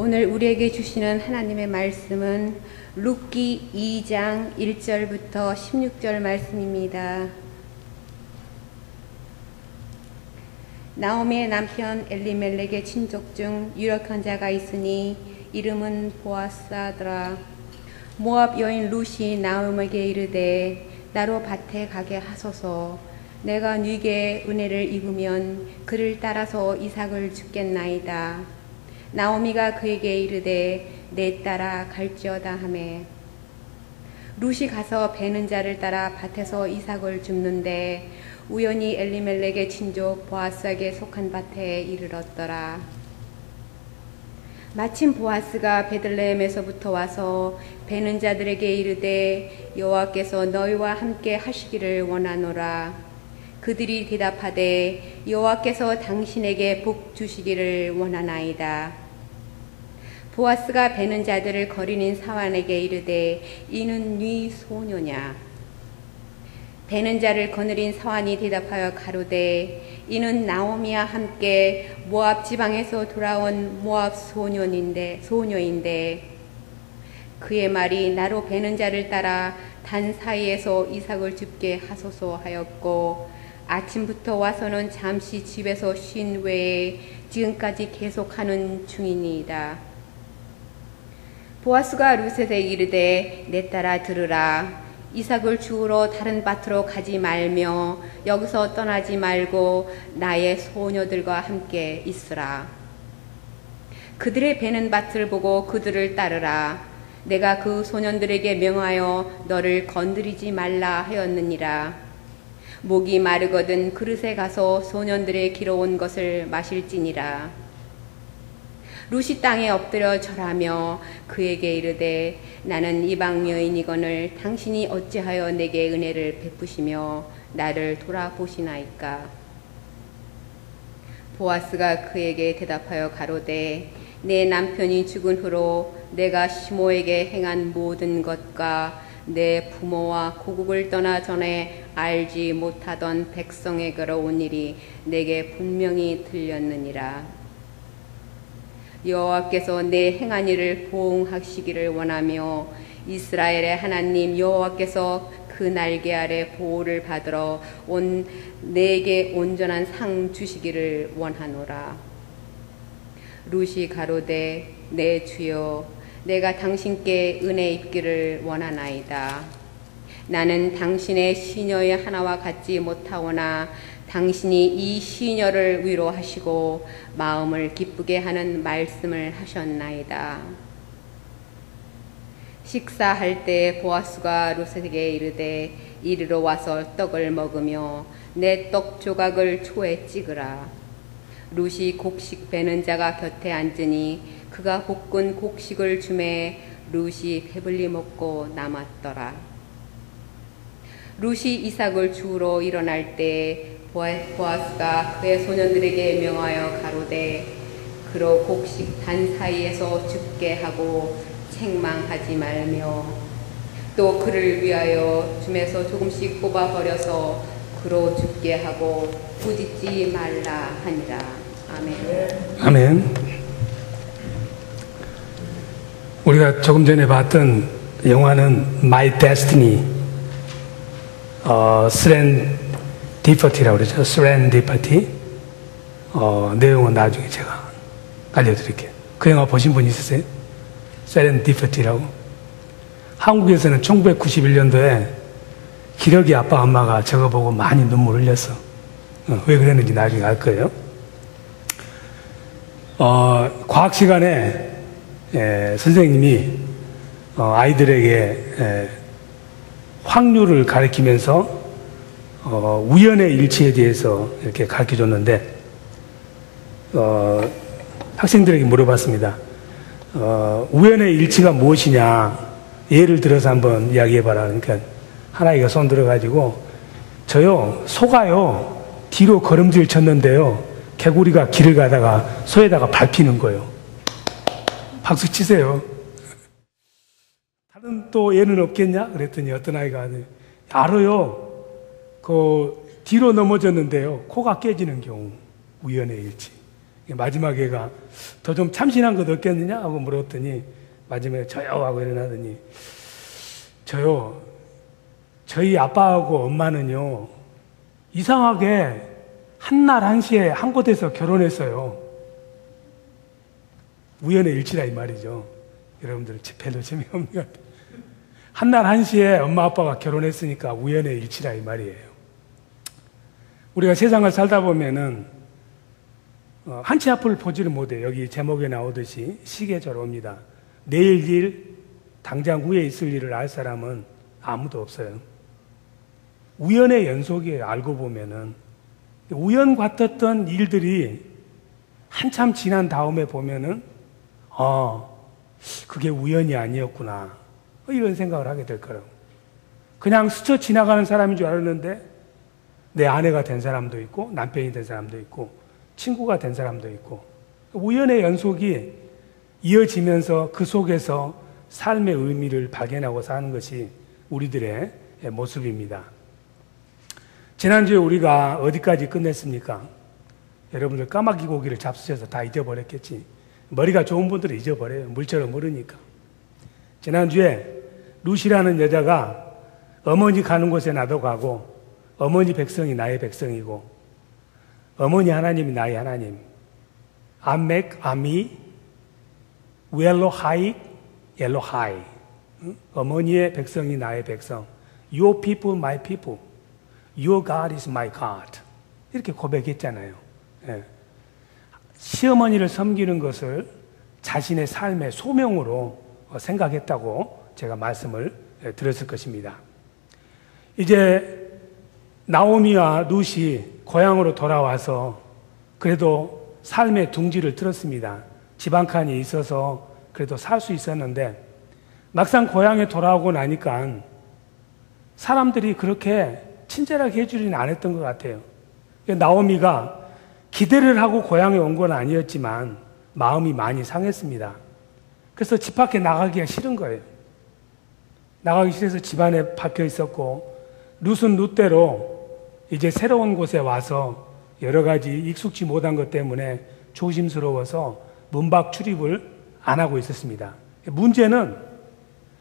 오늘 우리에게 주시는 하나님의 말씀은 룻기 2장 1절부터 16절 말씀입니다. 나오미의 남편 엘리멜렉의 친족 중 유력한 자가 있으니 이름은 보아스더라. 모압 여인 룻이 나오미에게 이르되 나로 밭에 가게 하소서. 내가 네게 은혜를 입으면 그를 따라서 이삭을 줍겠나이다. 나오미가 그에게 이르되 내 따라 갈지어다 하매 룻이 가서 베는 자를 따라 밭에서 이삭을 줍는데 우연히 엘리멜렉의 친족 보아스에게 속한 밭에 이르렀더라. 마침 보아스가 베들레헴에서부터 와서 베는 자들에게 이르되 여호와께서 너희와 함께 하시기를 원하노라. 그들이 대답하되 여호와께서 당신에게 복 주시기를 원하나이다. 보아스가 베는 자들을 거리는 사환에게 이르되 이는 네 소녀냐. 베는 자를 거느린 사환이 대답하여 가로되 이는 나오미와 함께 모압 지방에서 돌아온 모압 소녀인데 그의 말이 나로 베는 자를 따라 단 사이에서 이삭을 줍게 하소서 하였고 아침부터 와서는 잠시 집에서 쉰 외에 지금까지 계속하는 중이니이다. 보아스가 룻에게 이르되 내 따라 들으라. 이삭을 주우러 다른 밭으로 가지 말며 여기서 떠나지 말고 나의 소녀들과 함께 있으라. 그들의 베는 밭을 보고 그들을 따르라. 내가 그 소년들에게 명하여 너를 건드리지 말라 하였느니라. 목이 마르거든 그릇에 가서 소년들의 길어온 것을 마실지니라. 룻이 땅에 엎드려 절하며 그에게 이르되 나는 이방 여인이거늘 당신이 어찌하여 내게 은혜를 베푸시며 나를 돌아보시나이까. 보아스가 그에게 대답하여 가로되 내 남편이 죽은 후로 내가 시모에게 행한 모든 것과 내 부모와 고국을 떠나 전에 알지 못하던 백성에게로 온 일이 내게 분명히 들렸느니라. 여호와께서 내 행한 일을 보응하시기를 원하며 이스라엘의 하나님 여호와께서 그 날개 아래 보호를 받으러 온 내게 온전한 상 주시기를 원하노라. 룻이 가로되 내 주여 내가 당신께 은혜 입기를 원하나이다. 나는 당신의 시녀의 하나와 같지 못하오나 당신이 이 시녀를 위로하시고 마음을 기쁘게 하는 말씀을 하셨나이다. 식사할 때 보아스가 룻에게 이르되 이리로 와서 떡을 먹으며 내 떡 조각을 초에 찍으라. 룻이 곡식 베는 자가 곁에 앉으니 그가 볶은 곡식을 주매 룻이 배불리 먹고 남았더라. 룻이 이삭을 주우러 일어날 때 보아스가 그의 소년들에게 명하여 가로되 그로 곡식 단 사이에서 죽게 하고 책망하지 말며 또 그를 위하여 줌에서 조금씩 뽑아 버려서 그로 죽게 하고 부짓지 말라 하니라. 아멘. 아멘. 우리가 조금 전에 봤던 영화는 My Destiny, Serendipity라고 그러죠. Serendipity. 내용은 나중에 제가 알려드릴게요. 그 영화 보신 분 있으세요? Serendipity라고. 한국에서는 1991년도에 기러기 아빠 엄마가 저거 보고 많이 눈물 흘렸어. 왜 그랬는지 나중에 알 거예요. 과학 시간에 선생님이 아이들에게 확률을 가르치면서 우연의 일치에 대해서 이렇게 가르쳐 줬는데 학생들에게 물어봤습니다. 우연의 일치가 무엇이냐? 예를 들어서 한번 이야기해봐라. 그러니까 한 아이가 손 들어가지고 저요 소가요 뒤로 걸음질 쳤는데요 개구리가 길을 가다가 소에다가 밟히는 거예요. 박수 치세요. 다른 또 예는 없겠냐? 그랬더니 어떤 아이가 알아요. 그 뒤로 넘어졌는데요 코가 깨지는 경우 우연의 일치. 마지막 애가 더 좀 참신한 것 없겠느냐 하고 물었더니 마지막에 저요 하고 일어나더니 저요, 저희 아빠하고 엄마는요 이상하게 한날 한시에 한 곳에서 결혼했어요. 우연의 일치라 이 말이죠. 여러분들 별로 재미없는 것 같아요. 한날 한시에 엄마 아빠가 결혼했으니까 우연의 일치라 이 말이에요. 우리가 세상을 살다 보면은 한 치 앞을 보지를 못해요. 여기 제목에 나오듯이 시계절 옵니다. 내일 일, 당장 후에 있을 일을 알 사람은 아무도 없어요. 우연의 연속이에요. 알고 보면은 우연 같았던 일들이 한참 지난 다음에 보면은 그게 우연이 아니었구나 이런 생각을 하게 될 거라고. 그냥 스쳐 지나가는 사람인 줄 알았는데 내 아내가 된 사람도 있고 남편이 된 사람도 있고 친구가 된 사람도 있고 우연의 연속이 이어지면서 그 속에서 삶의 의미를 발견하고 사는 것이 우리들의 모습입니다. 지난주에 우리가 어디까지 끝냈습니까? 여러분들 까마귀 고기를 잡수셔서 다 잊어버렸겠지. 머리가 좋은 분들은 잊어버려요. 물처럼 모르니까. 지난주에 루시라는 여자가 어머니 가는 곳에 나도 가고 어머니 백성이 나의 백성이고 어머니 하나님이 나의 하나님. 아멕, 아미, 웰로하이, 옐로하이. 어머니의 백성이 나의 백성. Your people, my people. Your God is my God. 이렇게 고백했잖아요. 예. 시어머니를 섬기는 것을 자신의 삶의 소명으로 생각했다고 제가 말씀을 드렸을 것입니다. 이제 나오미와 룻이 고향으로 돌아와서 그래도 삶의 둥지를 틀었습니다. 집 한 칸이 있어서 그래도 살 수 있었는데 막상 고향에 돌아오고 나니까 사람들이 그렇게 친절하게 해주지는 않았던 것 같아요. 나오미가 기대를 하고 고향에 온 건 아니었지만 마음이 많이 상했습니다. 그래서 집 밖에 나가기가 싫은 거예요. 나가기 싫어서 집 안에 박혀 있었고 룻은 룻대로 이제 새로운 곳에 와서 여러 가지 익숙지 못한 것 때문에 조심스러워서 문 밖 출입을 안 하고 있었습니다. 문제는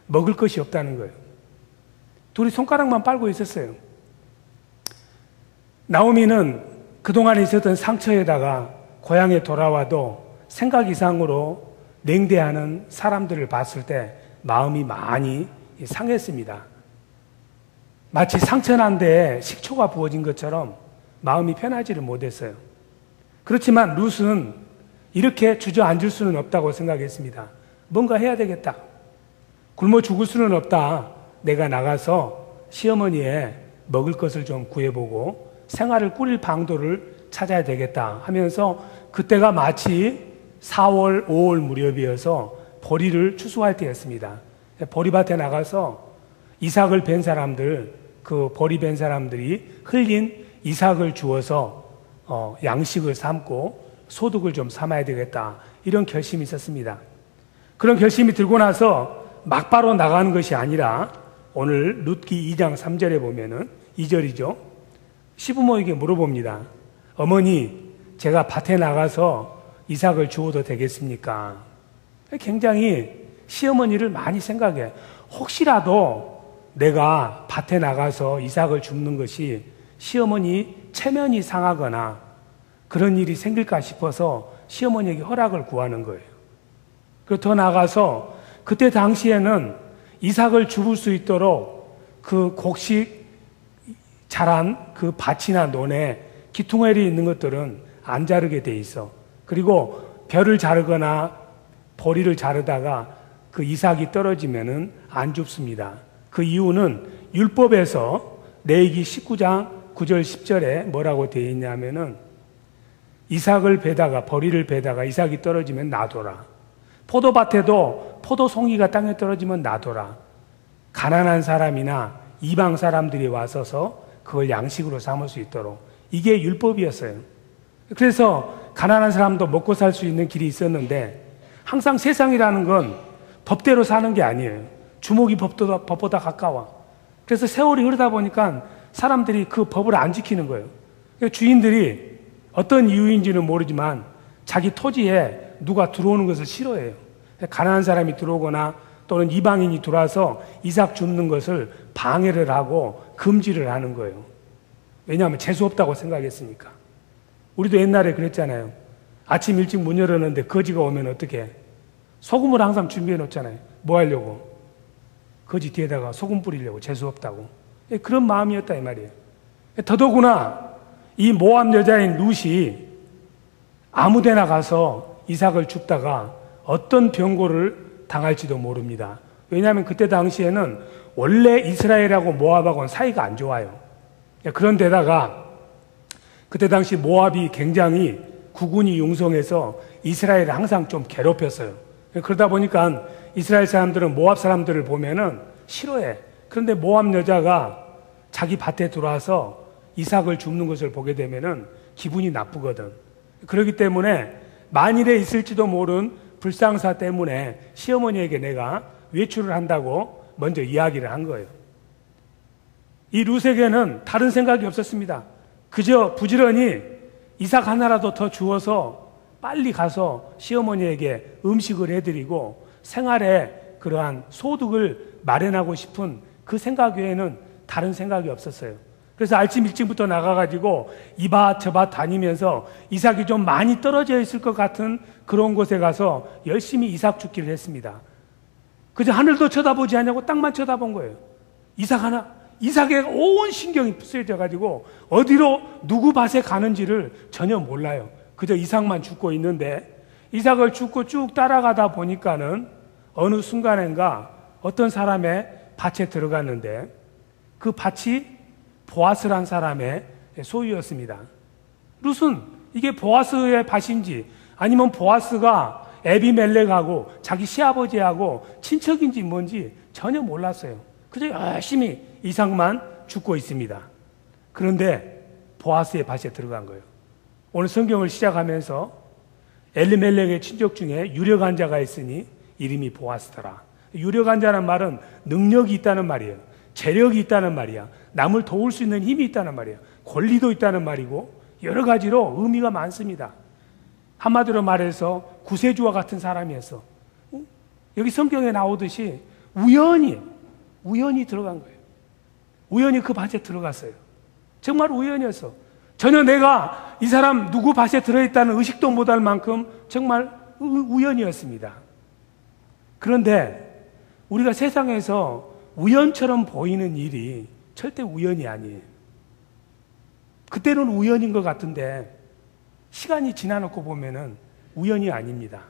먹을 것이 없다는 거예요. 둘이 손가락만 빨고 있었어요. 나오미는 그동안에 있었던 상처에다가 고향에 돌아와도 생각 이상으로 냉대하는 사람들을 봤을 때 마음이 많이 상했습니다. 마치 상처난 데에 식초가 부어진 것처럼 마음이 편하지를 못했어요. 그렇지만 룻은 이렇게 주저앉을 수는 없다고 생각했습니다. 뭔가 해야 되겠다. 굶어 죽을 수는 없다. 내가 나가서 시어머니의 먹을 것을 좀 구해보고 생활을 꾸릴 방도를 찾아야 되겠다 하면서 그때가 마치 4월, 5월 무렵이어서 보리를 추수할 때였습니다. 보리밭에 나가서 이삭을 벤 사람들, 그 보리 벤 사람들이 흘린 이삭을 주어서 양식을 삼고 소득을 좀 삼아야 되겠다. 이런 결심이 있었습니다. 그런 결심이 들고 나서 막바로 나가는 것이 아니라 오늘 룻기 2장 3절에 보면은 2절이죠. 시부모에게 물어봅니다. 어머니, 제가 밭에 나가서 이삭을 주워도 되겠습니까? 굉장히 시어머니를 많이 생각해. 혹시라도 내가 밭에 나가서 이삭을 줍는 것이 시어머니 체면이 상하거나 그런 일이 생길까 싶어서 시어머니에게 허락을 구하는 거예요. 그리고 더 나가서 그때 당시에는 이삭을 주울 수 있도록 그 곡식 자란 그 밭이나 논에 기퉁엘이 있는 것들은 안 자르게 돼 있어. 그리고 벼를 자르거나 보리를 자르다가 그 이삭이 떨어지면은 안 줍습니다. 그 이유는 율법에서 레위기 19장 9절 10절에 뭐라고 되어 있냐면은 이삭을 베다가 보리를 베다가 이삭이 떨어지면 놔둬라. 포도밭에도 포도송이가 땅에 떨어지면 놔둬라. 가난한 사람이나 이방 사람들이 와서서 그걸 양식으로 삼을 수 있도록. 이게 율법이었어요. 그래서 가난한 사람도 먹고 살 수 있는 길이 있었는데 항상 세상이라는 건 법대로 사는 게 아니에요. 주목이 법보다 가까워. 그래서 세월이 흐르다 보니까 사람들이 그 법을 안 지키는 거예요. 주인들이 어떤 이유인지는 모르지만 자기 토지에 누가 들어오는 것을 싫어해요. 가난한 사람이 들어오거나 또는 이방인이 들어와서 이삭 줍는 것을 방해를 하고 금지를 하는 거예요. 왜냐하면 재수 없다고 생각했으니까. 우리도 옛날에 그랬잖아요. 아침 일찍 문 열었는데 거지가 오면 어떻게 해? 소금을 항상 준비해 놓잖아요. 뭐 하려고? 거지 뒤에다가 소금 뿌리려고. 재수 없다고. 그런 마음이었다 이 말이에요. 더더구나 이 모압 여자인 룻이 아무데나 가서 이삭을 줍다가 어떤 병고를 당할지도 모릅니다. 왜냐하면 그때 당시에는 원래 이스라엘하고 모압하고는 사이가 안 좋아요. 그런데다가 그때 당시 모압이 굉장히 국군이 융성해서 이스라엘을 항상 좀 괴롭혔어요. 그러다 보니까 이스라엘 사람들은 모압 사람들을 보면은 싫어해. 그런데 모압 여자가 자기 밭에 들어와서 이삭을 줍는 것을 보게 되면은 기분이 나쁘거든. 그렇기 때문에 만일에 있을지도 모른 불상사 때문에 시어머니에게 내가 외출을 한다고 먼저 이야기를 한 거예요. 이 룻에게는 다른 생각이 없었습니다. 그저 부지런히 이삭 하나라도 더 주어서 빨리 가서 시어머니에게 음식을 해드리고 생활에 그러한 소득을 마련하고 싶은 그 생각 외에는 다른 생각이 없었어요. 그래서 아침 일찍부터 나가가지고 이 밭 저 밭 다니면서 이삭이 좀 많이 떨어져 있을 것 같은 그런 곳에 가서 열심히 이삭 줍기를 했습니다. 그저 하늘도 쳐다보지 않냐고 땅만 쳐다본 거예요. 이삭 하나, 이삭에 온 신경이 쓰여져가지고 어디로 누구 밭에 가는지를 전혀 몰라요. 그저 이삭만 줍고 있는데 이삭을 줍고 쭉 따라가다 보니까는 어느 순간인가 어떤 사람의 밭에 들어갔는데 그 밭이 보아스란 사람의 소유였습니다. 룻은 이게 보아스의 밭인지 아니면 보아스가 에비멜렉하고 자기 시아버지하고 친척인지 뭔지 전혀 몰랐어요. 그저 열심히 이삭만 줍고 있습니다. 그런데 보아스의 밭에 들어간 거예요. 오늘 성경을 시작하면서 엘리멜렉의 친족 중에 유력한 자가 있으니 이름이 보아스더라. 유력한 자는 말은 능력이 있다는 말이에요. 재력이 있다는 말이야. 남을 도울 수 있는 힘이 있다는 말이에요. 권리도 있다는 말이고 여러 가지로 의미가 많습니다. 한마디로 말해서 구세주와 같은 사람이었어. 여기 성경에 나오듯이 우연히 들어간 거예요. 우연히 그 밭에 들어갔어요. 정말 우연이었어. 전혀 내가 이 사람 누구 밭에 들어있다는 의식도 못할 만큼 정말 우연이었습니다. 그런데 우리가 세상에서 우연처럼 보이는 일이 절대 우연이 아니에요. 그때는 우연인 것 같은데 시간이 지나놓고 보면은 우연이 아닙니다.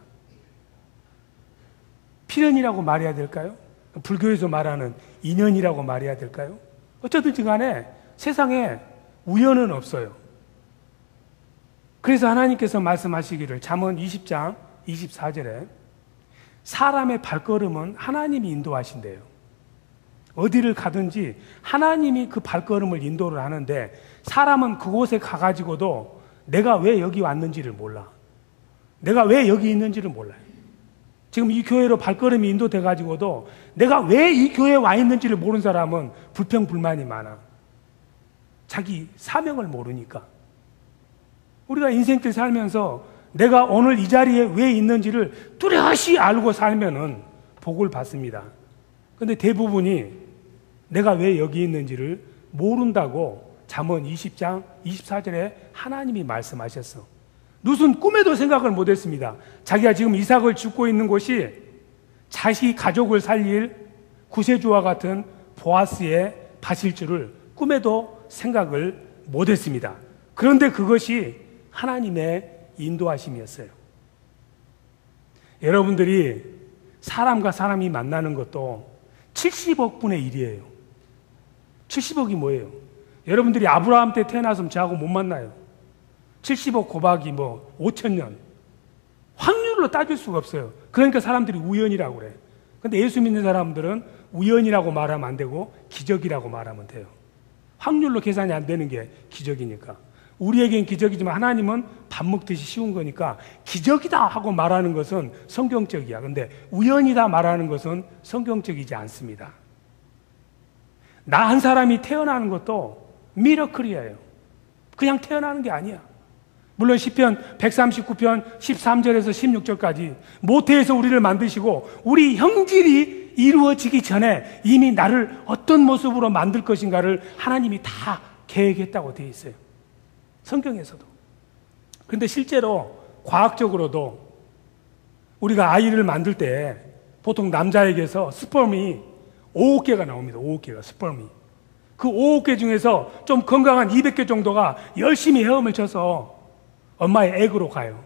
필연이라고 말해야 될까요? 불교에서 말하는 인연이라고 말해야 될까요? 어쩌든지 간에 세상에 우연은 없어요. 그래서 하나님께서 말씀하시기를 잠언 20장 24절에 사람의 발걸음은 하나님이 인도하신대요. 어디를 가든지 하나님이 그 발걸음을 인도를 하는데 사람은 그곳에 가가지고도 내가 왜 여기 왔는지를 몰라. 내가 왜 여기 있는지를 몰라요. 지금 이 교회로 발걸음이 인도돼가지고도 내가 왜 이 교회에 와 있는지를 모르는 사람은 불평불만이 많아. 자기 사명을 모르니까. 우리가 인생길 살면서 내가 오늘 이 자리에 왜 있는지를 뚜렷이 알고 살면은 복을 받습니다. 그런데 대부분이 내가 왜 여기 있는지를 모른다고 잠언 20장 24절에 하나님이 말씀하셨어. 룻은 꿈에도 생각을 못했습니다. 자기가 지금 이삭을 줍고 있는 곳이 자기 가족을 살릴 구세주와 같은 보아스의 밭일 줄을 꿈에도 생각을 못했습니다. 그런데 그것이 하나님의 인도하심이었어요. 여러분들이 사람과 사람이 만나는 것도 70억 분의 1이에요. 70억이 뭐예요? 여러분들이 아브라함 때 태어났으면 저하고 못 만나요. 70억 곱하기 5,000년. 확률로 따질 수가 없어요. 그러니까 사람들이 우연이라고 그래. 근데 예수 믿는 사람들은 우연이라고 말하면 안 되고 기적이라고 말하면 돼요. 확률로 계산이 안 되는 게 기적이니까. 우리에겐 기적이지만 하나님은 밥 먹듯이 쉬운 거니까 기적이다 하고 말하는 것은 성경적이야. 근데 우연이다 말하는 것은 성경적이지 않습니다. 나 한 사람이 태어나는 것도 미러클이에요. 그냥 태어나는 게 아니야. 물론 시편 139편 13절에서 16절까지 모태에서 우리를 만드시고 우리 형질이 이루어지기 전에 이미 나를 어떤 모습으로 만들 것인가를 하나님이 다 계획했다고 되어 있어요. 성경에서도. 그런데 실제로 과학적으로도 우리가 아이를 만들 때 보통 남자에게서 스perm이 5억 개가 나옵니다. 5억 개가 스perm이. 그 5억 개 중에서 좀 건강한 200개 정도가 열심히 헤엄을 쳐서 엄마의 액으로 가요.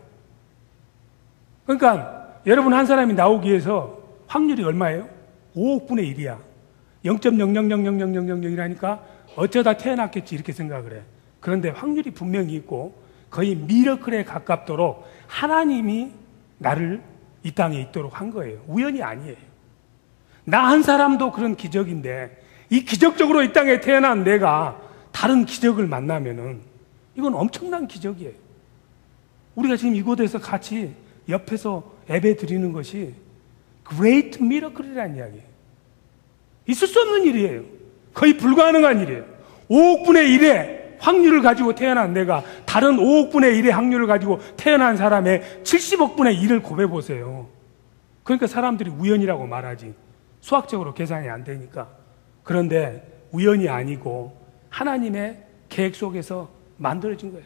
그러니까 여러분 한 사람이 나오기 위해서 확률이 얼마예요? 5억 분의 1이야. 0.00000000이라니까 어쩌다 태어났겠지 이렇게 생각을 해. 그런데 확률이 분명히 있고 거의 미러클에 가깝도록 하나님이 나를 이 땅에 있도록 한 거예요. 우연이 아니에요. 나 한 사람도 그런 기적인데 이 기적적으로 이 땅에 태어난 내가 다른 기적을 만나면은 이건 엄청난 기적이에요. 우리가 지금 이곳에서 같이 옆에서 예배 드리는 것이 Great Miracle이라는 이야기예요. 있을 수 없는 일이에요. 거의 불가능한 일이에요. 5억 분의 1의 확률을 가지고 태어난 내가 다른 5억 분의 1의 확률을 가지고 태어난 사람의 70억 분의 1을 곱해보세요. 그러니까 사람들이 우연이라고 말하지. 수학적으로 계산이 안 되니까. 그런데 우연이 아니고 하나님의 계획 속에서 만들어진 거예요.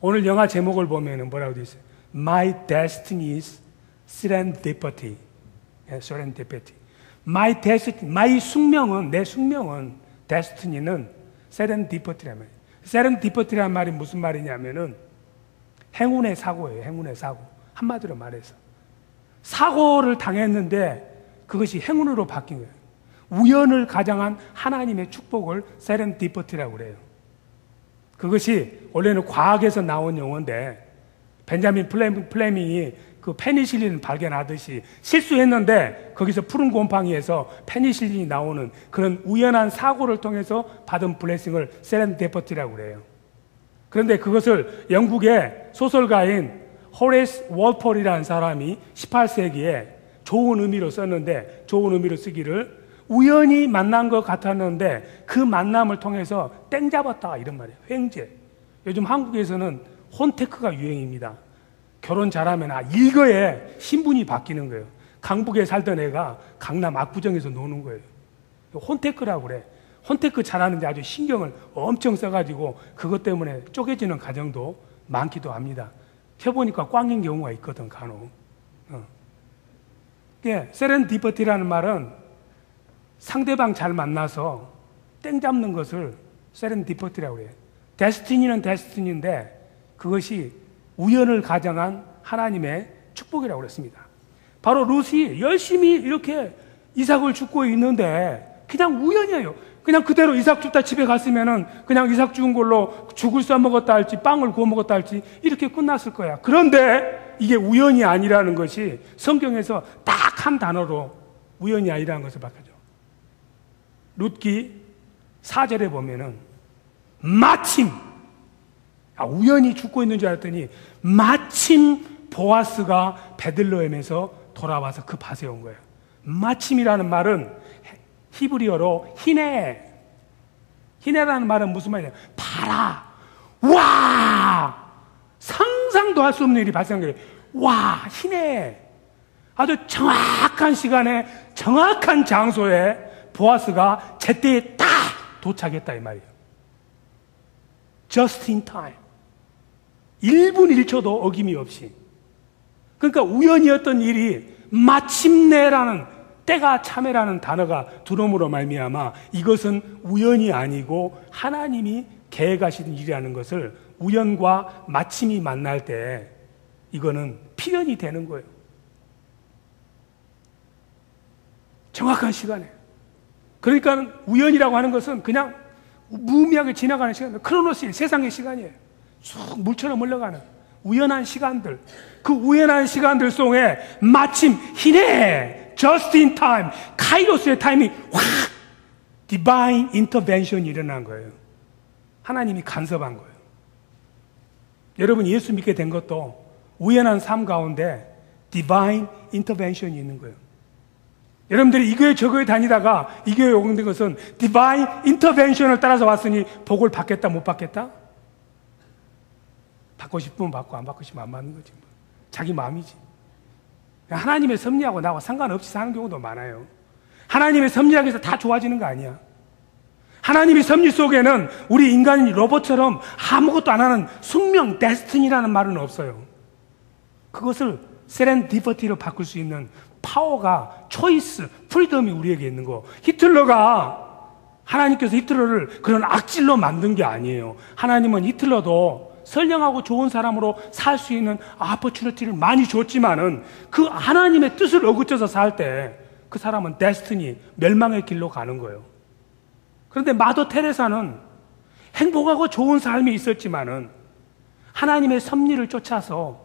오늘 영화 제목을 보면 뭐라고 되어 있어요? My destiny is serendipity. serendipity. My destiny, my 숙명은, 내 숙명은, destiny는 serendipity란 말이에요. serendipity란 말이 무슨 말이냐면은 행운의 사고예요. 행운의 사고. 한마디로 말해서. 사고를 당했는데 그것이 행운으로 바뀐 거예요. 우연을 가장한 하나님의 축복을 serendipity라고 그래요. 그것이 원래는 과학에서 나온 용어인데 벤자민 플레밍이 그 페니실린을 발견하듯이 실수했는데 거기서 푸른 곰팡이에서 페니실린이 나오는 그런 우연한 사고를 통해서 받은 블레싱을 세렌디피티라고 그래요. 그런데 그것을 영국의 소설가인 호레이스 월폴이라는 사람이 18세기에 좋은 의미로 썼는데 좋은 의미로 쓰기를 우연히 만난 것 같았는데 그 만남을 통해서 땡 잡았다 이런 말이에요. 횡재. 요즘 한국에서는 혼테크가 유행입니다. 결혼 잘하면 일거에 신분이 바뀌는 거예요. 강북에 살던 애가 강남 압구정에서 노는 거예요. 혼테크라고 그래. 혼테크 잘하는데 아주 신경을 엄청 써가지고 그것 때문에 쪼개지는 가정도 많기도 합니다. 해보니까 꽝인 경우가 있거든 간혹. 세렌디피티라는 말은 상대방 잘 만나서 땡 잡는 것을 세렌디피티라고 해요. 데스티니는 데스티니인데 그것이 우연을 가장한 하나님의 축복이라고 그랬습니다. 바로 룻이 열심히 이렇게 이삭을 줍고 있는데 그냥 우연이에요. 그냥 그대로 이삭 줍다 집에 갔으면은 그냥 이삭 주운 걸로 죽을 써먹었다 할지 빵을 구워 먹었다 할지 이렇게 끝났을 거야. 그런데 이게 우연이 아니라는 것이 성경에서 딱 한 단어로 우연이 아니라는 것을 밝혀줘. 룻기 4절에 보면은 마침 우연히 죽고 있는 줄 알았더니 마침 보아스가 베들레헴에서 돌아와서 그 밭에 온 거예요. 마침이라는 말은 히브리어로 희네라는 말은 무슨 말이냐? 봐라, 와, 상상도 할 수 없는 일이 발생한 거예요. 와, 희네. 아주 정확한 시간에 정확한 장소에 보아스가 제때에 딱 도착했다 이 말이에요. Just in time. 1분 1초도 어김이 없이. 그러니까 우연이었던 일이 마침내라는 때가 참에라는 단어가 들어옴으로 말미암아 이것은 우연이 아니고 하나님이 계획하신 일이라는 것을 우연과 마침이 만날 때 이거는 필연이 되는 거예요. 정확한 시간에. 그러니까 우연이라고 하는 것은 그냥 무의미하게 지나가는 시간, 크로노스, 세상의 시간이에요. 쭉 물처럼 흘러가는 우연한 시간들. 그 우연한 시간들 속에 마침 희네, just in time, 카이로스의 타임이 확 divine intervention이 일어난 거예요. 하나님이 간섭한 거예요. 여러분 예수 믿게 된 것도 우연한 삶 가운데 divine intervention이 있는 거예요. 여러분들이 이 교회 저 교회 다니다가 이 교회에 오게 된 것은 divine intervention을 따라서 왔으니 복을 받겠다 못 받겠다? 받고 싶으면 받고 안 받고 싶으면 안 받는 거지. 자기 마음이지. 하나님의 섭리하고 나하고 상관없이 사는 경우도 많아요. 하나님의 섭리하기 위해서 다 좋아지는 거 아니야. 하나님의 섭리 속에는 우리 인간이 로봇처럼 아무것도 안 하는 숙명, 데스티니라는 말은 없어요. 그것을 세렌디퍼티로 바꿀 수 있는 파워가, 초이스, 프리덤이 우리에게 있는 거. 히틀러가 하나님께서 히틀러를 그런 악질로 만든 게 아니에요. 하나님은 히틀러도 선량하고 좋은 사람으로 살 수 있는 아퍼추니티를 많이 줬지만은 그 하나님의 뜻을 어긋져서 살 때 그 사람은 데스티니, 멸망의 길로 가는 거예요. 그런데 마더 테레사는 행복하고 좋은 삶이 있었지만은 하나님의 섭리를 쫓아서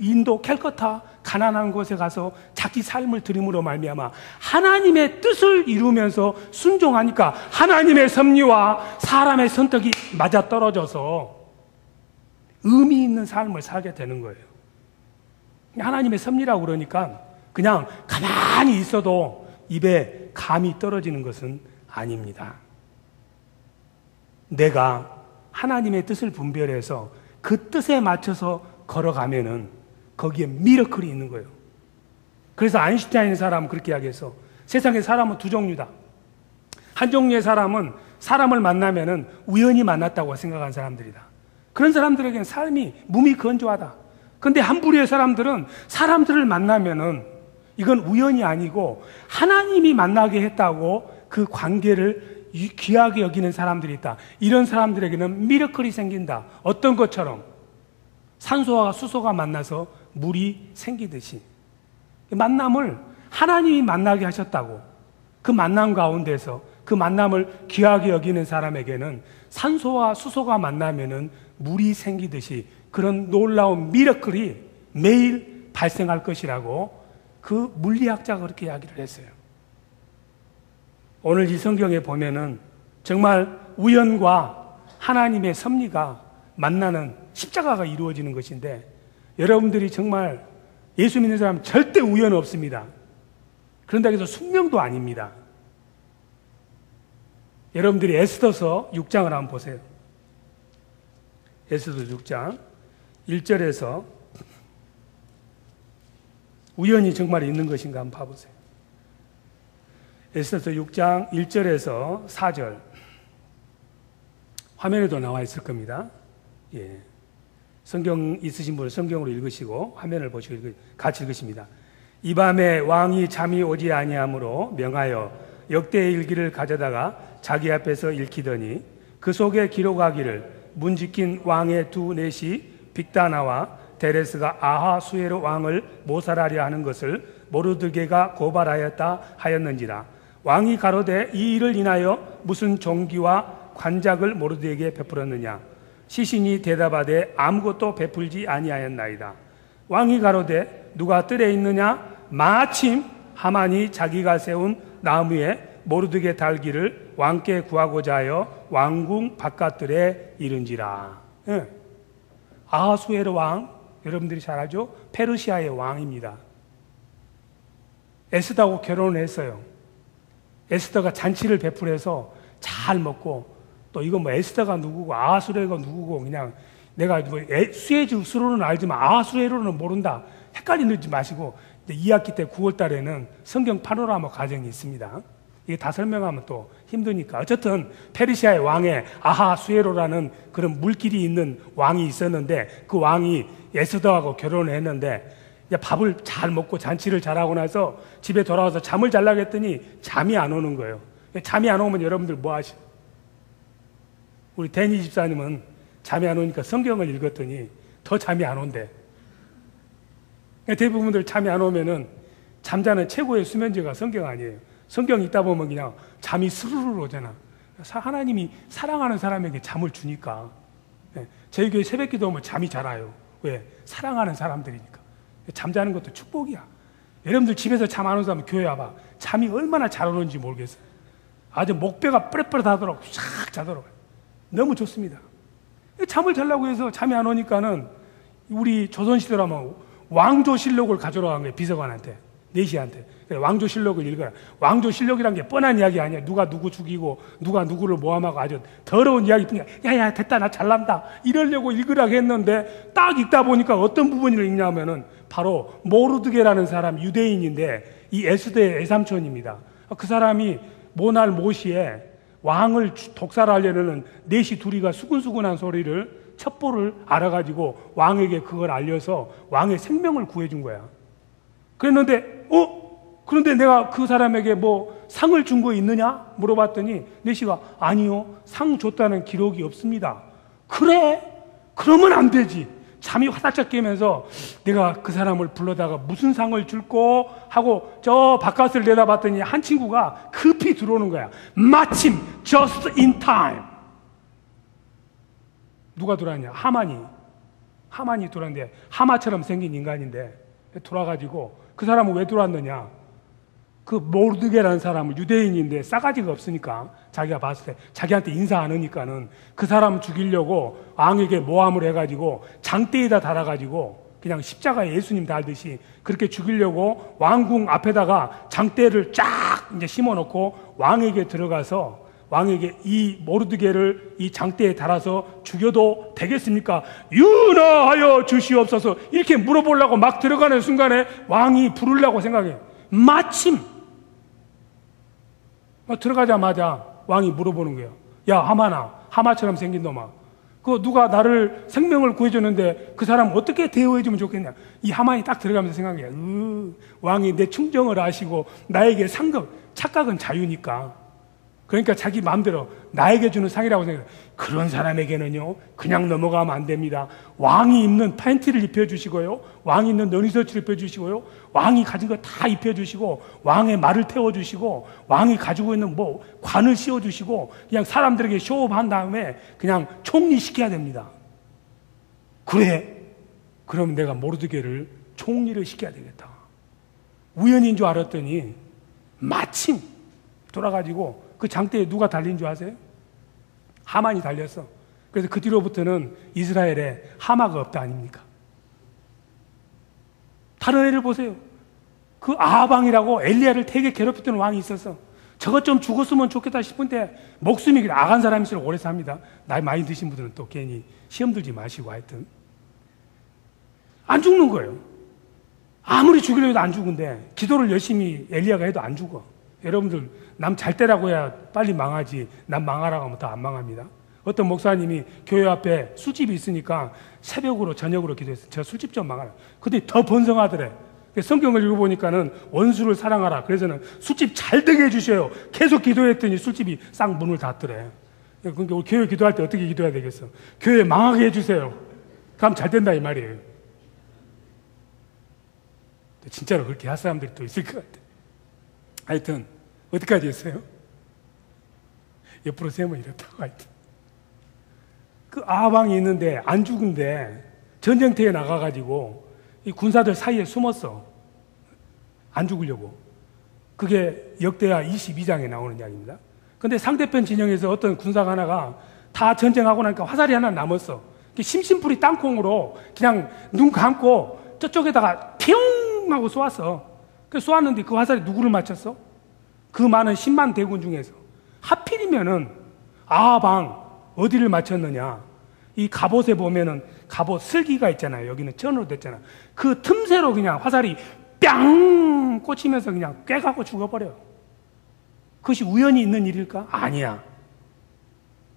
인도 캘커타 가난한 곳에 가서 자기 삶을 드림으로 말미암아 하나님의 뜻을 이루면서 순종하니까 하나님의 섭리와 사람의 선택이 맞아떨어져서 의미 있는 삶을 살게 되는 거예요. 하나님의 섭리라고 그러니까 그냥 가만히 있어도 입에 감이 떨어지는 것은 아닙니다. 내가 하나님의 뜻을 분별해서 그 뜻에 맞춰서 걸어가면은 거기에 미러클이 있는 거예요. 그래서 아인슈타인의 사람은 그렇게 이야기해서 세상에 사람은 두 종류다. 한 종류의 사람은 사람을 만나면은 우연히 만났다고 생각하는 사람들이다. 그런 사람들에게는 삶이 몸이 건조하다. 그런데 한 부류의 사람들은 사람들을 만나면은 이건 우연이 아니고 하나님이 만나게 했다고 그 관계를 귀하게 여기는 사람들이 있다. 이런 사람들에게는 미러클이 생긴다. 어떤 것처럼 산소와 수소가 만나서 물이 생기듯이 만남을 하나님이 만나게 하셨다고 그 만남 가운데서 그 만남을 귀하게 여기는 사람에게는 산소와 수소가 만나면은 물이 생기듯이 그런 놀라운 미러클이 매일 발생할 것이라고 그 물리학자가 그렇게 이야기를 했어요. 오늘 이 성경에 보면은 정말 우연과 하나님의 섭리가 만나는 십자가가 이루어지는 것인데 여러분들이 정말 예수 믿는 사람 절대 우연 없습니다. 그런다고 해서 숙명도 아닙니다. 여러분들이 에스더서 6장을 한번 보세요. 에스더 6장 1절에서 우연이 정말 있는 것인가 한번 봐보세요. 에스더 6장 1절에서 4절 화면에도 나와 있을 겁니다. 예. 성경 있으신 분은 성경으로 읽으시고 화면을 보시고 같이 읽으십니다. 이 밤에 왕이 잠이 오지 아니하므로 명하여 역대의 일기를 가져다가 자기 앞에서 읽히더니 그 속에 기록하기를 문지킨 왕의 두 넷이 빅다나와 데레스가 아하수에로 왕을 모살하려 하는 것을 모르드게가 고발하였다 하였는지라. 왕이 가로되 이 일을 인하여 무슨 종기와 관작을 모르드게에게 베풀었느냐. 시신이 대답하되 아무것도 베풀지 아니하였나이다. 왕이 가로되 누가 뜰에 있느냐. 마침 하만이 자기가 세운 나무에 모르드게 달기를 왕께 구하고자 하여 왕궁 바깥들에 이른지라. 예. 아하수에로 왕, 여러분들이 잘 알죠? 페르시아의 왕입니다. 에스더하고 결혼을 했어요. 에스더가 잔치를 베풀어서 잘 먹고 또 이거 뭐 에스더가 누구고 아하수에로가 누구고 그냥 내가 뭐 수에즈 수로는 알지만 아하수에로는 모른다. 헷갈리지 마시고 2학기 때 9월 달에는 성경 파노라마 과정이 있습니다. 이게 다 설명하면 또 힘드니까. 어쨌든 페르시아의 왕의 아하수에로라는 그런 물길이 있는 왕이 있었는데 그 왕이 에스더하고 결혼을 했는데 이제 밥을 잘 먹고 잔치를 잘하고 나서 집에 돌아와서 잠을 자려고 했더니 잠이 안 오는 거예요. 잠이 안 오면 여러분들 뭐 하시? 우리 데니 집사님은 잠이 안 오니까 성경을 읽었더니 더 잠이 안 온대. 대부분들 잠이 안 오면은 잠자는 최고의 수면제가 성경 아니에요. 성경 읽다 보면 그냥 잠이 스르르 오잖아. 하나님이 사랑하는 사람에게 잠을 주니까. 저희 교회 새벽 기도하면 잠이 잘 와요. 왜? 사랑하는 사람들이니까. 잠자는 것도 축복이야. 여러분들 집에서 잠 안 오는 사람 교회 와봐. 잠이 얼마나 잘 오는지 모르겠어요. 아주 목배가 뿌렷뿌렷하더라고. 싹 자더라고요. 너무 좋습니다. 잠을 자려고 해서 잠이 안 오니까는 우리 조선시대라면 왕조실록을 가져오라는 거예요. 비서관한테, 내시한테. 왕조실록을 읽어라. 왕조실록이란 게 뻔한 이야기 아니야. 누가 누구 죽이고 누가 누구를 모함하고 아주 더러운 이야기뿐이야. 야야 됐다 나 잘난다 이러려고 읽으라고 했는데 딱 읽다 보니까 어떤 부분을 읽냐면은 바로 모르드게라는 사람 유대인인데 이 에스더의 애삼촌입니다. 그 사람이 모날 모시에 왕을 독살하려는 넷이 둘이가 수근수근한 소리를 첩보를 알아가지고 왕에게 그걸 알려서 왕의 생명을 구해준 거야. 그랬는데 그런데 내가 그 사람에게 뭐 상을 준 거 있느냐 물어봤더니 넷이가 아니요 상 줬다는 기록이 없습니다. 그래? 그러면 안 되지. 잠이 화다짝 깨면서 내가 그 사람을 불러다가 무슨 상을 줄고 하고 저 바깥을 내다봤더니 한 친구가 급히 들어오는 거야. 마침 just in time. 누가 들어왔냐? 하만이 들어왔는데 하마처럼 생긴 인간인데 돌아가지고 그 사람은 왜 들어왔느냐? 그 모르드게라는 사람은 유대인인데 싸가지가 없으니까 자기가 봤을 때 자기한테 인사 안 하니까는 그 사람 죽이려고 왕에게 모함을 해가지고 장대에다 달아가지고 그냥 십자가에 예수님 달듯이 그렇게 죽이려고 왕궁 앞에다가 장대를 쫙 이제 심어놓고 왕에게 들어가서 왕에게 이 모르드게를 이 장대에 달아서 죽여도 되겠습니까? 윤하여 주시옵소서 이렇게 물어보려고 막 들어가는 순간에 왕이 부르려고 생각해. 마침 들어가자마자 왕이 물어보는 거예요. 야 하마나 하마처럼 생긴 놈아 그 누가 나를 생명을 구해줬는데 그 사람 어떻게 대우해주면 좋겠냐. 이 하만이 딱 들어가면서 생각해. 왕이 내 충정을 아시고 나에게 착각은 자유니까 그러니까 자기 마음대로 나에게 주는 상이라고 생각해요. 그런 사람에게는요 그냥 넘어가면 안 됩니다. 왕이 입는 팬티를 입혀주시고요 왕이 입는 너니셔츠를 입혀주시고요 왕이 가진 거 다 입혀주시고 왕의 말을 태워주시고 왕이 가지고 있는 뭐 관을 씌워주시고 그냥 사람들에게 쇼업한 다음에 그냥 총리시켜야 됩니다. 그래? 그럼 내가 모르드게를 총리를 시켜야 되겠다. 우연인 줄 알았더니 마침 돌아가지고 그 장대에 누가 달린 줄 아세요? 하만이 달렸어. 그래서 그 뒤로부터는 이스라엘에 하마가 없다 아닙니까? 다른 애를 보세요. 그 아하방이라고 엘리야를 되게 괴롭혔던 왕이 있었어. 저것 좀 죽었으면 좋겠다 싶은데 목숨이 악한 사람일수록 오래 삽니다. 나이 많이 드신 분들은 또 괜히 시험 들지 마시고 하여튼 안 죽는 거예요. 아무리 죽이려 해도 안 죽은데 기도를 열심히 엘리야가 해도 안 죽어. 여러분들 남 잘 때라고 해야 빨리 망하지 남 망하라고 하면 더 안 망합니다. 어떤 목사님이 교회 앞에 술집이 있으니까 새벽으로 저녁으로 기도했어요. 저 술집 좀 망하라. 근데 더 번성하더래. 성경을 읽어보니까는 원수를 사랑하라. 그래서는 술집 잘 되게 해주셔요. 계속 기도했더니 술집이 싹 문을 닫더래. 그러니까 우리 교회 기도할 때 어떻게 기도해야 되겠어? 교회 망하게 해주세요. 그럼 잘 된다 이 말이에요. 진짜로 그렇게 할 사람들이 또 있을 것 같아. 하여튼 어디까지 했어요? 옆으로 세면 이렇다고 하여튼 그 아방이 있는데 안 죽은데 전쟁터에 나가가지고 이 군사들 사이에 숨었어. 안 죽으려고. 그게 역대하 22장에 나오는 이야기입니다. 근데 상대편 진영에서 어떤 군사가 하나가 다 전쟁하고 나니까 화살이 하나 남았어. 심심풀이 땅콩으로 그냥 눈 감고 저쪽에다가 팅 하고 쏘았어. 쏘았는데 그 화살이 누구를 맞췄어? 그 많은 10만 대군 중에서 하필이면은 아방 어디를 맞췄느냐? 이 갑옷에 보면은 갑옷 슬기가 있잖아요. 여기는 천으로 됐잖아. 그 틈새로 그냥 화살이 뺨 꽂히면서 그냥 꿰가고 죽어버려. 그것이 우연히 있는 일일까? 아니야.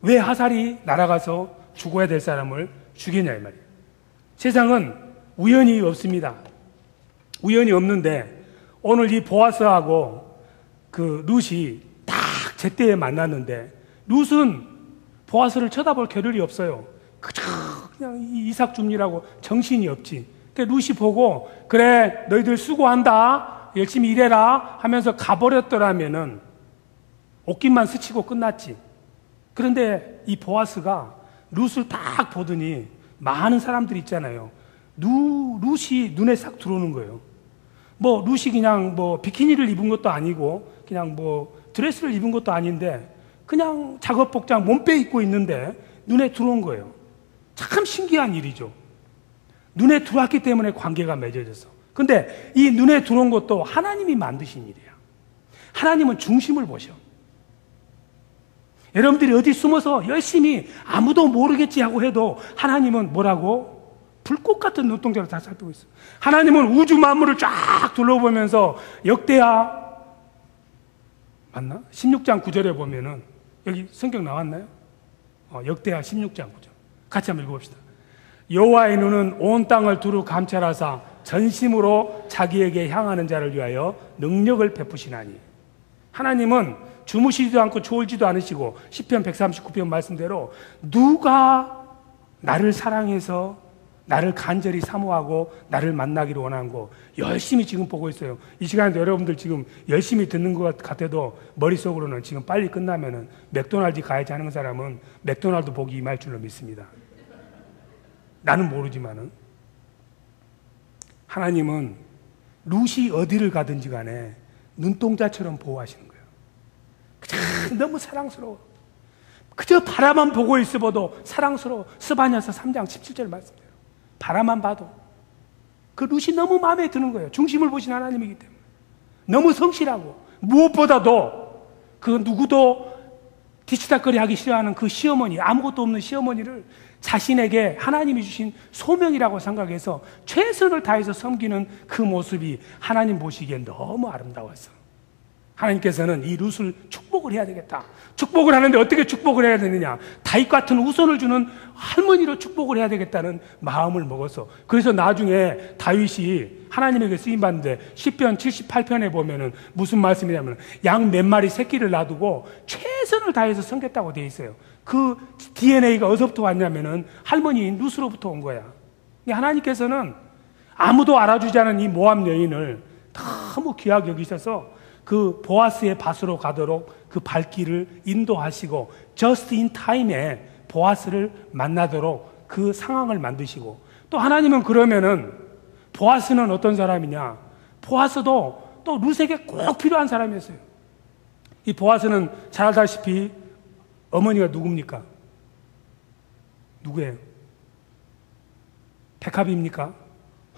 왜 화살이 날아가서 죽어야 될 사람을 죽이냐 이 말이에요. 세상은 우연이 없습니다. 우연이 없는데 오늘 이 보아스하고 그 룻이 딱 제때에 만났는데 룻은 보아스를 쳐다볼 겨를이 없어요. 그냥 이삭 줍니라고 정신이 없지. 그러니까 룻이 보고 그래 너희들 수고한다 열심히 일해라 하면서 가버렸더라면은 옷깃만 스치고 끝났지. 그런데 이 보아스가 룻을 딱 보더니 많은 사람들이 있잖아요. 룻이 눈에 싹 들어오는 거예요. 뭐 룻이 그냥 뭐 비키니를 입은 것도 아니고 그냥 뭐 드레스를 입은 것도 아닌데 그냥 작업 복장 몸빼 입고 있는데 눈에 들어온 거예요. 참 신기한 일이죠. 눈에 들어왔기 때문에 관계가 맺어졌어. 근데 이 눈에 들어온 것도 하나님이 만드신 일이야. 하나님은 중심을 보셔. 여러분들이 어디 숨어서 열심히 아무도 모르겠지 하고 해도 하나님은 뭐라고? 불꽃 같은 눈동자로 다 살피고 있어. 하나님은 우주 만물을 쫙 둘러보면서 역대하 맞나? 16장 9절에 보면은 여기 성경 나왔나요? 역대하 16장 9절 같이 한번 읽어봅시다. 여호와의 눈은 온 땅을 두루 감찰하사 전심으로 자기에게 향하는 자를 위하여 능력을 베푸시나니. 하나님은 주무시지도 않고 졸지도 않으시고 시편 139편 말씀대로 누가 나를 사랑해서 나를 간절히 사모하고 나를 만나기를 원하는 거 열심히 지금 보고 있어요. 이 시간에도 여러분들 지금 열심히 듣는 것 같아도 머릿속으로는 지금 빨리 끝나면은 맥도날드 가야지 하는 사람은 맥도날드 보기 임할 줄로 믿습니다. 나는 모르지만은 하나님은 룻이 어디를 가든지 간에 눈동자처럼 보호하시는 거예요. 너무 사랑스러워. 그저 바라만 보고 있어도 사랑스러워. 스바냐서 3장 17절 말씀대로 바라만 봐도 그 룻이 너무 마음에 드는 거예요. 중심을 보신 하나님이기 때문에 너무 성실하고, 무엇보다도 그 누구도 뒤치다거리 하기 싫어하는 그 시어머니, 아무것도 없는 시어머니를 자신에게 하나님이 주신 소명이라고 생각해서 최선을 다해서 섬기는 그 모습이 하나님 보시기엔 너무 아름다웠어. 하나님께서는 이 룻을 축복을 해야 되겠다. 축복을 하는데 어떻게 축복을 해야 되느냐? 다윗 같은 후손을 주는 할머니로 축복을 해야 되겠다는 마음을 먹어서, 그래서 나중에 다윗이 하나님에게 쓰임받는데 시편 78편에 보면은 무슨 말씀이냐면 양 몇 마리 새끼를 놔두고 최선을 다해서 섬겼다고 되어 있어요. 그 DNA가 어디서부터 왔냐면은 할머니인 룻으로부터 온 거야. 하나님께서는 아무도 알아주지 않은 이 모압 여인을 너무 귀하게 여기셔서 그 보아스의 밭으로 가도록 그 발길을 인도하시고 just in time에 보아스를 만나도록 그 상황을 만드시고, 또 하나님은 그러면은 보아스는 어떤 사람이냐? 보아스도 또 룻에게 꼭 필요한 사람이었어요. 이 보아스는 잘 알다시피 어머니가 누굽니까? 누구예요? 백합입니까?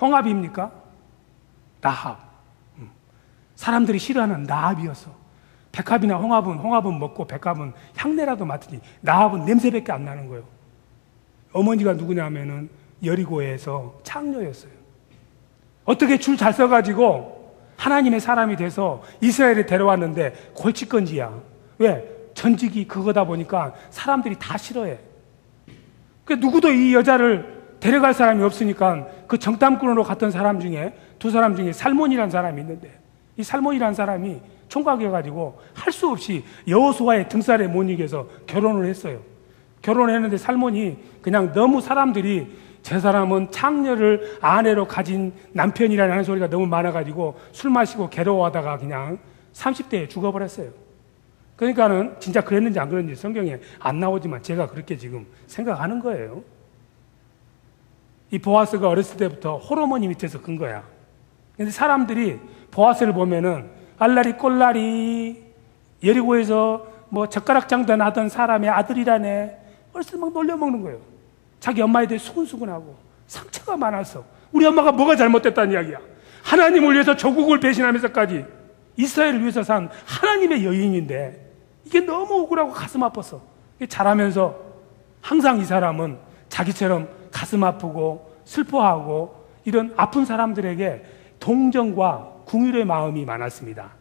홍합입니까? 라합. 사람들이 싫어하는 라합이었어. 백합이나 홍합은 먹고 백합은 향내라도 맡으니 라합은 냄새밖에 안 나는 거예요. 어머니가 누구냐면은 여리고에서 창녀였어요. 어떻게 줄 잘 써가지고 하나님의 사람이 돼서 이스라엘에 데려왔는데 골칫건지야. 왜? 전직이 그거다 보니까 사람들이 다 싫어해. 그러니까 누구도 이 여자를 데려갈 사람이 없으니까 그 정탐꾼으로 갔던 사람 중에 두 사람 중에 살몬이라는 사람이 있는데, 이 살몬이라는 사람이 총각이어가지고 할 수 없이 여호수아의 등살에 못 이겨서 결혼을 했어요. 결혼을 했는데 살몬이 그냥 너무 사람들이 제 사람은 창녀를 아내로 가진 남편이라는 소리가 너무 많아가지고 술 마시고 괴로워하다가 그냥 30대에 죽어버렸어요. 그러니까는 진짜 그랬는지 안 그랬는지 성경에 안 나오지만 제가 그렇게 지금 생각하는 거예요. 이 보아스가 어렸을 때부터 호르몬이 밑에서 큰 거야. 근데 사람들이 보아스를 보면은 알라리 꼴라리 여리고에서 뭐 젓가락 장단 하던 사람의 아들이라네. 어렸을 때 막 놀려먹는 거예요. 자기 엄마에 대해 수근수근하고 상처가 많았어. 우리 엄마가 뭐가 잘못됐다는 이야기야. 하나님을 위해서 조국을 배신하면서까지 이스라엘을 위해서 산 하나님의 여인인데 이게 너무 억울하고 가슴 아팠어. 자라면서 항상 이 사람은 자기처럼 가슴 아프고 슬퍼하고 이런 아픈 사람들에게 동정과 궁율의 마음이 많았습니다.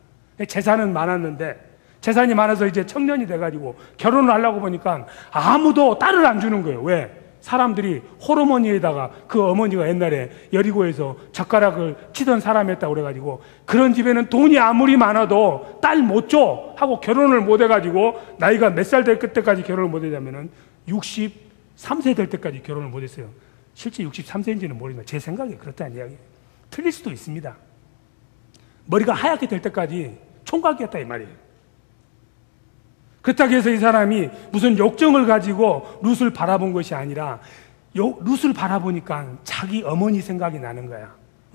재산은 많았는데, 재산이 많아서 이제 청년이 돼가지고 결혼을 하려고 보니까 아무도 딸을 안 주는 거예요. 왜? 사람들이 호르몬이에다가 그 어머니가 옛날에 여리고에서 젓가락을 치던 사람이었다고 그래가지고 그런 집에는 돈이 아무리 많아도 딸 못 줘 하고 결혼을 못 해가지고 나이가 몇 살 될 때까지 결혼을 못 했냐면은 63세 될 때까지 결혼을 못 했어요. 실제 63세인지는 모르지만 제 생각에 그렇다는 이야기예요. 틀릴 수도 있습니다. 머리가 하얗게 될 때까지 총각이었다 이 말이에요. 그렇다고 해서 이 사람이 무슨 욕정을 가지고 룻을 바라본 것이 아니라 룻을 바라보니까 자기 어머니 생각이 나는 거야.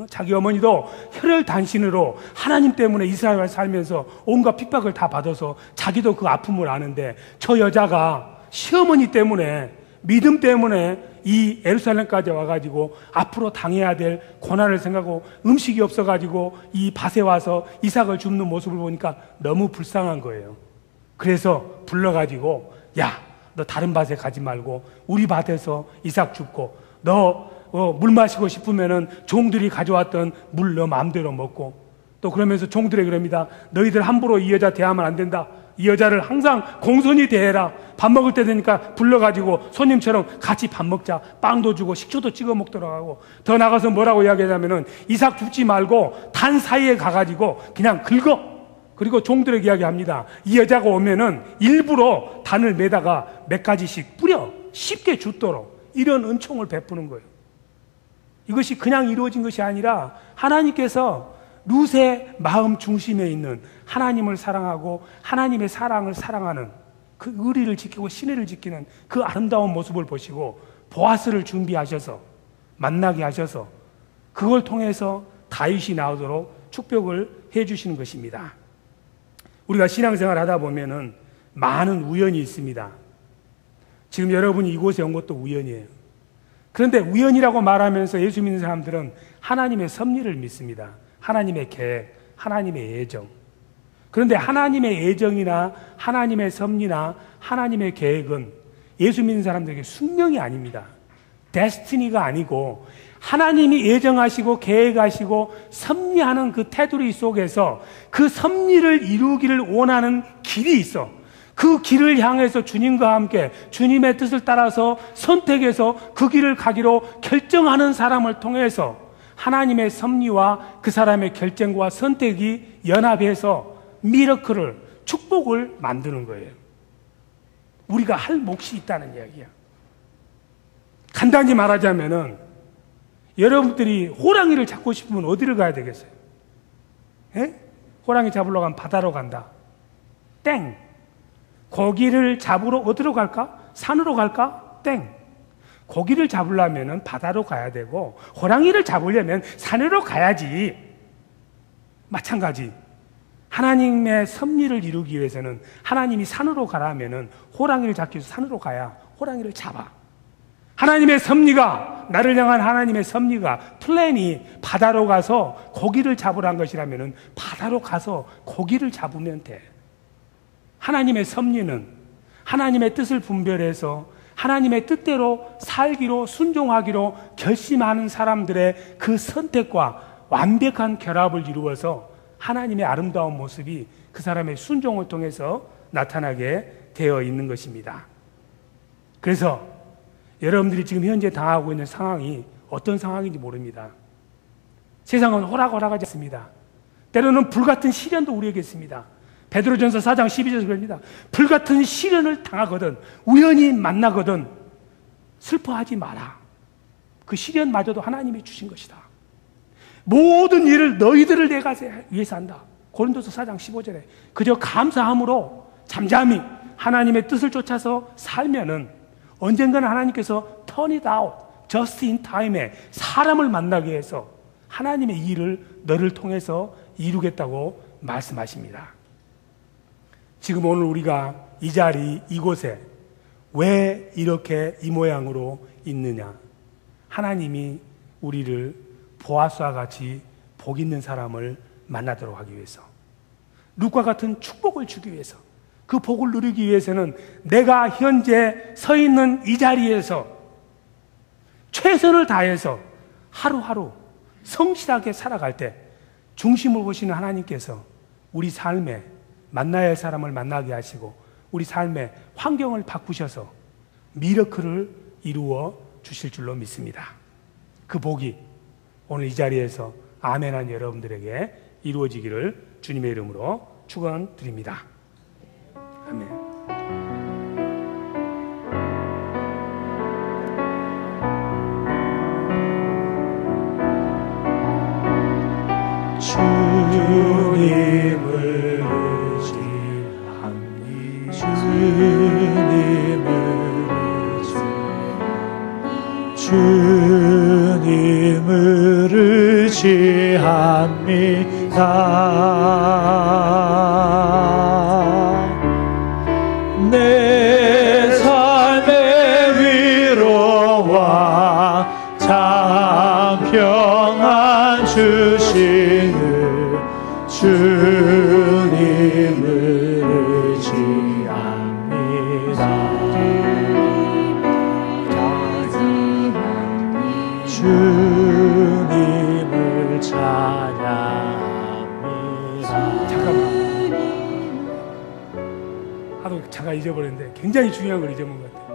자기 어머니도 혈혈단신으로 하나님 때문에 이스라엘에 살면서 온갖 핍박을 다 받아서 자기도 그 아픔을 아는데 저 여자가 시어머니 때문에 믿음 때문에 이 예루살렘까지 와가지고 앞으로 당해야 될 고난을 생각하고 음식이 없어가지고 이 밭에 와서 이삭을 줍는 모습을 보니까 너무 불쌍한 거예요. 그래서 불러가지고 야, 너 다른 밭에 가지 말고 우리 밭에서 이삭 줍고 너 물 마시고 싶으면은 종들이 가져왔던 물 너 마음대로 먹고, 또 그러면서 종들에게 그럽니다. 너희들 함부로 이 여자 대하면 안 된다. 이 여자를 항상 공손히 대해라. 밥 먹을 때 되니까 불러가지고 손님처럼 같이 밥 먹자. 빵도 주고 식초도 찍어 먹도록 하고, 더 나가서 뭐라고 이야기하냐면은 이삭 줍지 말고 단 사이에 가가지고 그냥 긁어. 그리고 종들에게 이야기합니다. 이 여자가 오면은 일부러 단을 매다가 몇 가지씩 뿌려 쉽게 줍도록 이런 은총을 베푸는 거예요. 이것이 그냥 이루어진 것이 아니라 하나님께서 룻의 마음 중심에 있는 하나님을 사랑하고 하나님의 사랑을 사랑하는 그 의리를 지키고 신의를 지키는 그 아름다운 모습을 보시고 보아스를 준비하셔서 만나게 하셔서 그걸 통해서 다윗이 나오도록 축복을 해주시는 것입니다. 우리가 신앙생활 하다 보면은 많은 우연이 있습니다. 지금 여러분이 이곳에 온 것도 우연이에요. 그런데 우연이라고 말하면서 예수 믿는 사람들은 하나님의 섭리를 믿습니다. 하나님의 계획, 하나님의 예정. 그런데 하나님의 예정이나 하나님의 섭리나 하나님의 계획은 예수 믿는 사람들에게 숙명이 아닙니다. 데스티니가 아니고 하나님이 예정하시고 계획하시고 섭리하는 그 테두리 속에서 그 섭리를 이루기를 원하는 길이 있어. 그 길을 향해서 주님과 함께 주님의 뜻을 따라서 선택해서 그 길을 가기로 결정하는 사람을 통해서 하나님의 섭리와 그 사람의 결정과 선택이 연합해서 미러클을, 축복을 만드는 거예요. 우리가 할 몫이 있다는 이야기야. 간단히 말하자면은 여러분들이 호랑이를 잡고 싶으면 어디를 가야 되겠어요? 에? 호랑이 잡으러 가면 바다로 간다. 땡. 고기를 잡으러 어디로 갈까? 산으로 갈까? 땡. 고기를 잡으려면 바다로 가야 되고 호랑이를 잡으려면 산으로 가야지. 마찬가지. 하나님의 섭리를 이루기 위해서는 하나님이 산으로 가라면은 호랑이를 잡기 위해서 산으로 가야 호랑이를 잡아. 하나님의 섭리가, 나를 향한 하나님의 섭리가, 플랜이 바다로 가서 고기를 잡으라는 것이라면은 바다로 가서 고기를 잡으면 돼. 하나님의 섭리는 하나님의 뜻을 분별해서 하나님의 뜻대로 살기로 순종하기로 결심하는 사람들의 그 선택과 완벽한 결합을 이루어서 하나님의 아름다운 모습이 그 사람의 순종을 통해서 나타나게 되어 있는 것입니다. 그래서 여러분들이 지금 현재 당하고 있는 상황이 어떤 상황인지 모릅니다. 세상은 호락호락하지 않습니다. 때로는 불같은 시련도 우리에게 있습니다. 베드로전서 4장 12절에서 그럽니다. 불같은 시련을 당하거든 우연히 만나거든 슬퍼하지 마라. 그 시련마저도 하나님이 주신 것이다. 모든 일을 너희들을 내가 위해서 한다. 고린도서 4장 15절에 그저 감사함으로 잠잠히 하나님의 뜻을 쫓아서 살면은 언젠가는 하나님께서 turn it out, just in time에 사람을 만나게 해서 하나님의 일을 너를 통해서 이루겠다고 말씀하십니다. 지금 오늘 우리가 이 자리, 이곳에 왜 이렇게 이 모양으로 있느냐? 하나님이 우리를 보아스와 같이 복 있는 사람을 만나도록 하기 위해서, 룻과 같은 축복을 주기 위해서, 그 복을 누리기 위해서는 내가 현재 서 있는 이 자리에서 최선을 다해서 하루하루 성실하게 살아갈 때 중심을 보시는 하나님께서 우리 삶에 만나야 할 사람을 만나게 하시고 우리 삶의 환경을 바꾸셔서 미러클을 이루어 주실 줄로 믿습니다. 그 복이 오늘 이 자리에서 아멘한 여러분들에게 이루어지기를 주님의 이름으로 축원드립니다. 아멘. 주님을 주님을 의지합니다. 내 삶의 주님을 찬양합니다. 잠깐만. 하도 제가 잊어버렸는데 굉장히 중요한 걸 잊어먹은 것 같아요.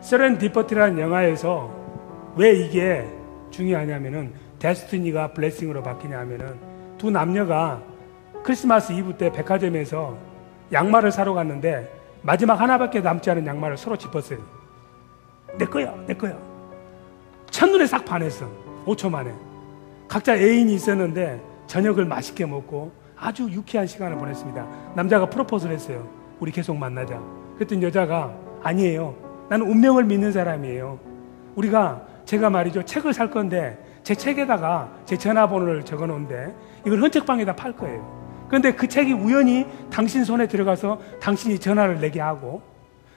세렌디퍼티라는 영화에서 왜 이게 중요하냐면은 데스티니가 블레싱으로 바뀌냐 하면은 두 남녀가 크리스마스 이브 때 백화점에서 양말을 사러 갔는데 마지막 하나밖에 남지 않은 양말을 서로 짚었어요. 내 거야, 내 거야. 첫눈에 싹 반했어. 5초 만에. 각자 애인이 있었는데 저녁을 맛있게 먹고 아주 유쾌한 시간을 보냈습니다. 남자가 프로포즈를 했어요. 우리 계속 만나자. 그랬더니 여자가 아니에요. 나는 운명을 믿는 사람이에요. 제가 말이죠. 책을 살 건데 제 책에다가 제 전화번호를 적어 놓은데 이걸 헌책방에다 팔 거예요. 그런데 그 책이 우연히 당신 손에 들어가서 당신이 전화를 내게 하고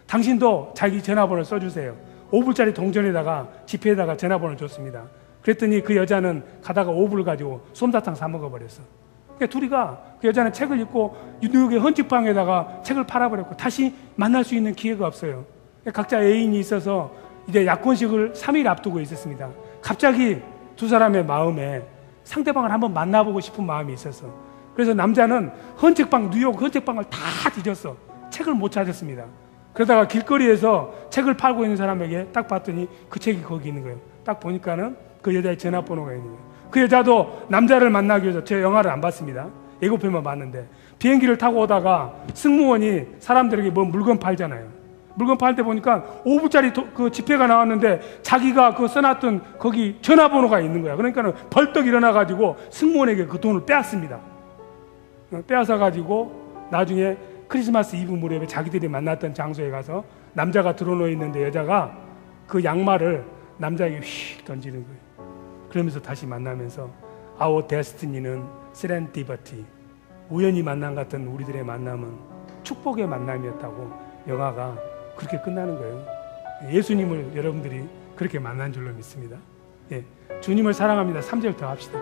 당신도 자기 전화번호를 써주세요. 5불짜리 동전에다가 지폐에다가 전화번호를 줬습니다. 그랬더니 그 여자는 가다가 5불을 가지고 솜사탕 사 먹어버렸어. 그러니까 둘이가 그 여자는 책을 읽고 뉴욕의 헌책방에다가 책을 팔아버렸고 다시 만날 수 있는 기회가 없어요. 그러니까 각자 애인이 있어서 이제 약혼식을 3일 앞두고 있었습니다. 갑자기 두 사람의 마음에 상대방을 한번 만나보고 싶은 마음이 있었어. 그래서 남자는 뉴욕 헌책방을 다 뒤졌어. 책을 못 찾았습니다. 그러다가 길거리에서 책을 팔고 있는 사람에게 딱 봤더니 그 책이 거기 있는 거예요. 딱 보니까는 그 여자의 전화번호가 있는 거예요. 그 여자도 남자를 만나기 위해서, 제 영화를 안 봤습니다. 예고편만 봤는데 비행기를 타고 오다가 승무원이 사람들에게 뭐 물건 팔잖아요. 물건 팔 때 보니까 5불짜리 그 지폐가 나왔는데 자기가 그 써놨던 거기 전화번호가 있는 거야. 그러니까는 벌떡 일어나가지고 승무원에게 그 돈을 빼앗습니다. 빼앗아가지고 나중에 크리스마스 이브 무렵에 자기들이 만났던 장소에 가서 남자가 드러누워 있는데 여자가 그 양말을 남자에게 휙 던지는 거예요. 그러면서 다시 만나면서 Our Destiny는 Serendipity, 우연히 만난 같은 우리들의 만남은 축복의 만남이었다고 영화가 그렇게 끝나는 거예요. 예수님을 여러분들이 그렇게 만난 줄로 믿습니다. 예, 주님을 사랑합니다. 3절 더 합시다.